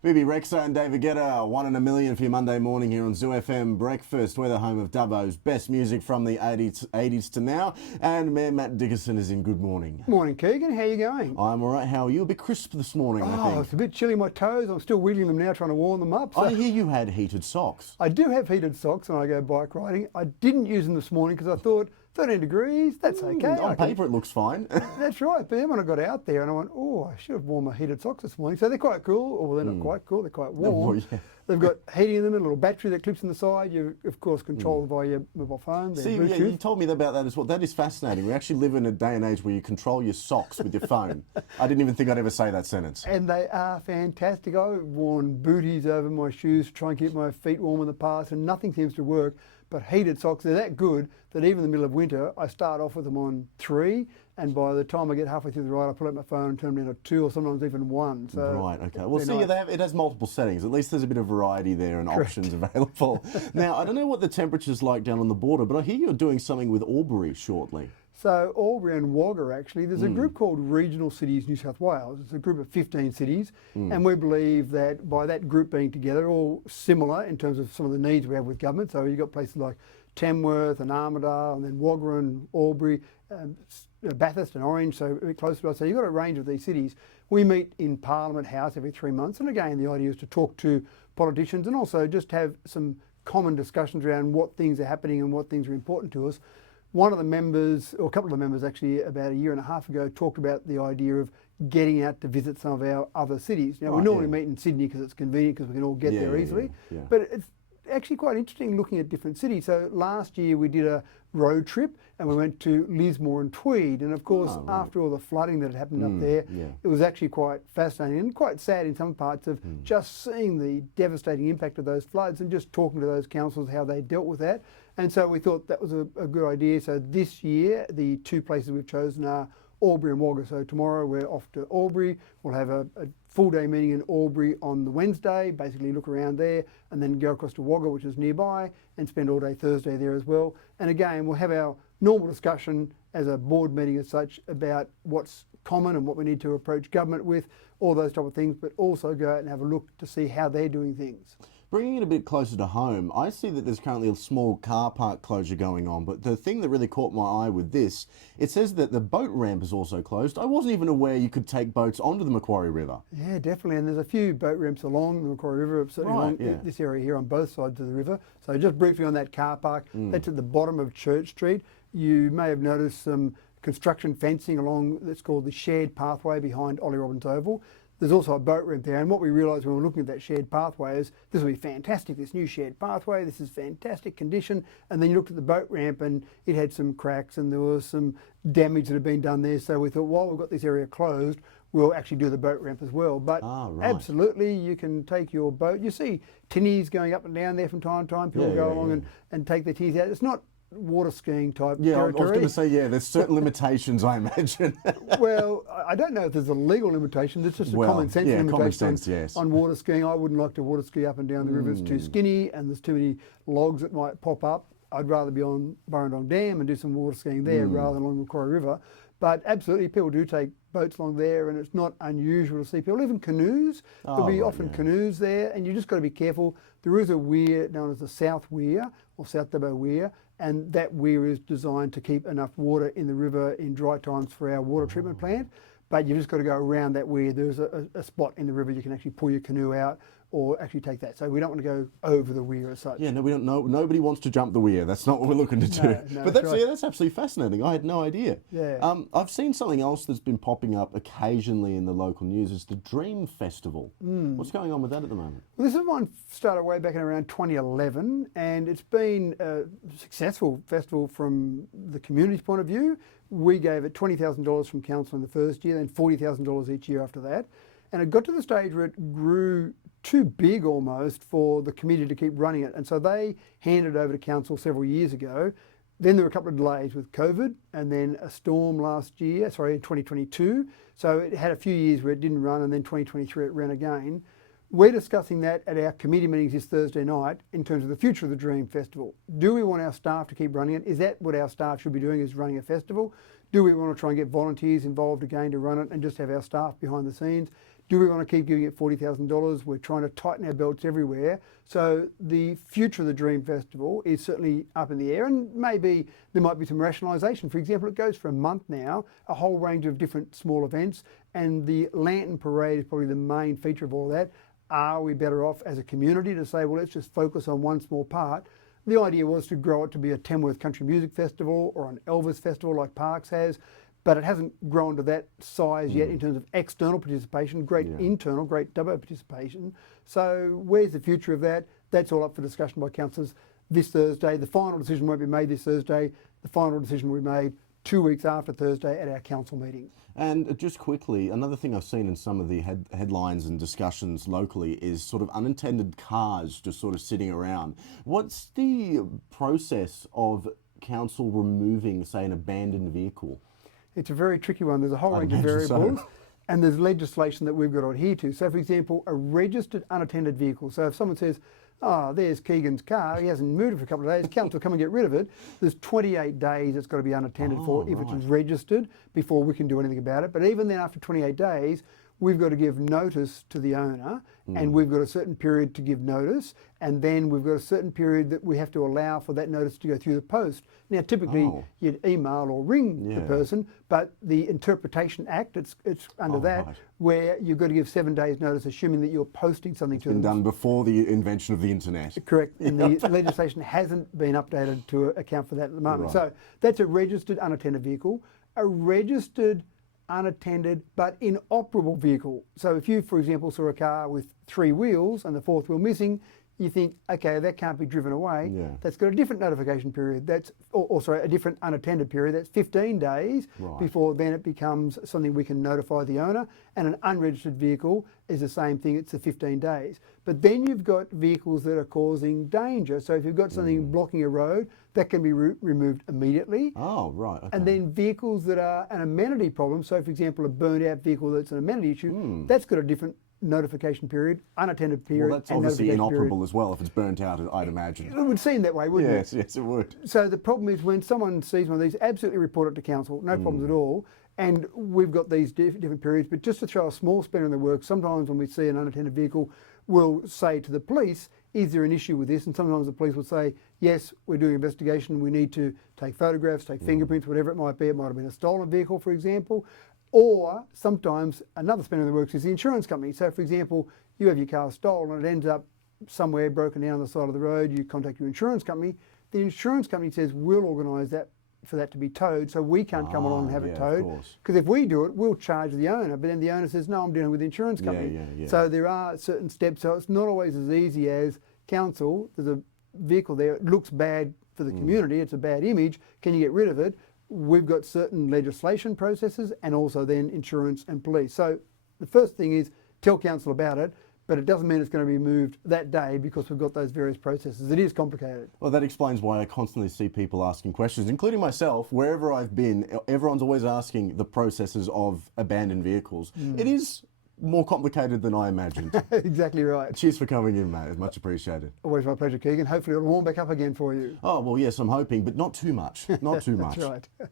Phoebe Rexo and David Guetta, 1 in a Million for your Monday morning here on Zoo FM Breakfast. We're the home of Dubbo's best music from the 80s to now. And Mayor Matt Dickerson is in. Good morning. Morning, Keegan. How are you going? I'm all right. How are you? A bit crisp this morning, I think. It's a bit chilly on my toes. I'm still wiggling them now, trying to warm them up. So I hear you had heated socks. I do have heated socks when I go bike riding. I didn't use them this morning because I thought 13 degrees, that's okay. On paper it looks fine. That's right. But then when I got out there and I went, I should have worn my heated socks this morning. So they're quite cool. Or they're not quite cool, they're quite warm. Well, yeah. They've got heating in them, a little battery that clips in the side. You, of course, control via your mobile phone. See, yeah, you told me about that as well. That is fascinating. We actually live in a day and age where you control your socks with your phone. I didn't even think I'd ever say that sentence. And they are fantastic. I've worn booties over my shoes to try and keep my feet warm in the past, and nothing seems to work. But heated socks, they're that good that even in the middle of winter, I start off with them on 3, and by the time I get halfway through the ride, I pull out my phone and turn them down to 2 or sometimes even 1. So right, okay. Well, see, nice. it has multiple settings. At least there's a bit of variety there and options available. Now, I don't know what the temperature's like down on the border, but I hear you're doing something with Albury shortly. So Albury and Wagga, actually, there's a group called Regional Cities New South Wales. It's a group of 15 cities, and we believe that by that group being together, all similar in terms of some of the needs we have with government. So you've got places like Tamworth and Armidale, and then Wagga and Albury, Bathurst and Orange, so a bit closer to us. So you've got a range of these cities. We meet in Parliament House every 3 months, and again, the idea is to talk to politicians and also just have some common discussions around what things are happening and what things are important to us. One of the members, or a couple of the members actually, about a year and a half ago, talked about the idea of getting out to visit some of our other cities. Now, we normally meet in Sydney because it's convenient because we can all get there easily, but it's actually quite interesting looking at different cities. So last year we did a road trip and we went to Lismore and Tweed, and of course after all the flooding that had happened up there, it was actually quite fascinating and quite sad in some parts of just seeing the devastating impact of those floods and just talking to those councils how they dealt with that. And so we thought that was a good idea. So this year the 2 places we've chosen are Albury and Wagga. So tomorrow we're off to Albury. We'll have a full day meeting in Albury on the Wednesday, basically look around there, and then go across to Wagga, which is nearby, and spend all day Thursday there as well. And again, we'll have our normal discussion as a board meeting as such about what's common and what we need to approach government with, all those type of things, but also go out and have a look to see how they're doing things. Bringing it a bit closer to home, I see that there's currently a small car park closure going on, but the thing that really caught my eye with this, it says that the boat ramp is also closed. I wasn't even aware you could take boats onto the Macquarie River. Yeah, definitely, and there's a few boat ramps along the Macquarie River, certainly along this area here on both sides of the river. So just briefly on that car park, that's at the bottom of Church Street. You may have noticed some construction fencing along that's called the shared pathway behind Ollie Robbins Oval. There's also a boat ramp there, and what we realised when we were looking at that shared pathway is this will be fantastic, this new shared pathway, this is fantastic condition. And then you looked at the boat ramp and it had some cracks and there was some damage that had been done there. So we thought, while we've got this area closed, we'll actually do the boat ramp as well. But absolutely, you can take your boat. You see tinnies going up and down there from time to time. People go along and take their tinnies out. It's not water skiing type territory. I was going to say, there's certain limitations, I imagine. Well, I don't know if there's a legal limitation. It's just a common sense limitation on water skiing. I wouldn't like to water ski up and down the river. It's too skinny and there's too many logs that might pop up. I'd rather be on Burrendong Dam and do some water skiing there rather than along the Macquarie River. But absolutely, people do take boats along there, and it's not unusual to see people, even canoes. There'll be often canoes there, and you just got to be careful. There is a weir known as the South Weir, or South Dubbo Weir, and that weir is designed to keep enough water in the river in dry times for our water treatment plant. But you've just got to go around that weir. There's a spot in the river you can actually pull your canoe out or actually take that. So we don't want to go over the weir as such. Yeah, no, we don't know. Nobody wants to jump the weir. That's not what we're looking to do. No, but that's absolutely fascinating. I had no idea. Yeah. I've seen something else that's been popping up occasionally in the local news. It's the Dream Festival. What's going on with that at the moment? Well, this is one started way back in around 2011, and it's been a successful festival from the community's point of view. We gave it $20,000 from council in the first year, then $40,000 each year after that. And it got to the stage where it grew too big almost for the committee to keep running it. And so they handed it over to council several years ago. Then there were a couple of delays with COVID and then a storm in 2022. So it had a few years where it didn't run, and then 2023 it ran again. We're discussing that at our committee meetings this Thursday night in terms of the future of the Dream Festival. Do we want our staff to keep running it? Is that what our staff should be doing, is running a festival? Do we want to try and get volunteers involved again to run it and just have our staff behind the scenes? Do we want to keep giving it $40,000? We're trying to tighten our belts everywhere. So the future of the Dream Festival is certainly up in the air, and maybe there might be some rationalisation. For example, it goes for a month now, a whole range of different small events, and the Lantern Parade is probably the main feature of all that. Are we better off as a community to say, well, let's just focus on one small part? The idea was to grow it to be a Tamworth Country Music Festival or an Elvis Festival like Parkes has, but it hasn't grown to that size yet in terms of external participation, great internal, great Dubbo participation. So where's the future of that? That's all up for discussion by councillors this Thursday. The final decision won't be made this Thursday. The final decision will be made 2 weeks after Thursday at our council meeting. And just quickly, another thing I've seen in some of the headlines and discussions locally is sort of unintended cars just sort of sitting around. What's the process of council removing, say, an abandoned vehicle? It's a very tricky one. There's a whole range of variables, and there's legislation that we've got to adhere to. So, for example, a registered unattended vehicle. So if someone says, oh, there's Keegan's car, he hasn't moved it for a couple of days, council come and get rid of it, there's 28 days it's got to be unattended for if it's registered before we can do anything about it. But even then, after 28 days, we've got to give notice to the owner, and we've got a certain period to give notice, and then we've got a certain period that we have to allow for that notice to go through the post. Now, typically, you'd email or ring the person, but the Interpretation Act, it's under that, where you've got to give 7 days notice, assuming that you're posting something to them. It's been done before the invention of the internet. Correct, and the legislation hasn't been updated to account for that at the moment. So that's a registered unattended vehicle. A registered unattended but inoperable vehicle. So if you, for example, saw a car with 3 wheels and the 4th wheel missing, you think, okay, that can't be driven away. That's got a different notification period. That's also a different unattended period. That's 15 days before then it becomes something we can notify the owner. And an unregistered vehicle is the same thing. It's the 15 days. But then you've got vehicles that are causing danger. So if you've got something blocking a road, that can be removed immediately. And then vehicles that are an amenity problem. So, for example, a burned out vehicle that's an amenity issue, that's got a different notification period, unattended period. Well, that's obviously inoperable as well if it's burnt out, I'd imagine. It would seem that way, wouldn't it? Yes, it would. So the problem is when someone sees one of these, absolutely report it to council, no problems at all. And we've got these different periods, but just to throw a small spanner in the works, sometimes when we see an unattended vehicle, we'll say to the police, is there an issue with this? And sometimes the police will say, yes, we're doing an investigation, we need to take photographs, take fingerprints, whatever it might be. It might have been a stolen vehicle, for example. Or sometimes another spanner in the works is the insurance company. So, for example, you have your car stolen and it ends up somewhere broken down on the side of the road, you contact your insurance company. The insurance company says, we'll organise that for that to be towed, so we can't come along and have it towed. Because if we do it, we'll charge the owner, but then the owner says, no, I'm dealing with the insurance company. So there are certain steps. So it's not always as easy as council, there's a vehicle there, it looks bad for the community, it's a bad image, can you get rid of it? We've got certain legislation processes and also then insurance and police. So the first thing is tell council about it, but it doesn't mean it's going to be moved that day because we've got those various processes. It is complicated. Well, that explains why I constantly see people asking questions, including myself. Wherever I've been, everyone's always asking the processes of abandoned vehicles. It is more complicated than I imagined. Exactly right. Cheers for coming in, mate. It's much appreciated. Always my pleasure, Keegan. Hopefully it'll warm back up again for you. Oh, well, yes, I'm hoping, but not too much. Not too much. That's right.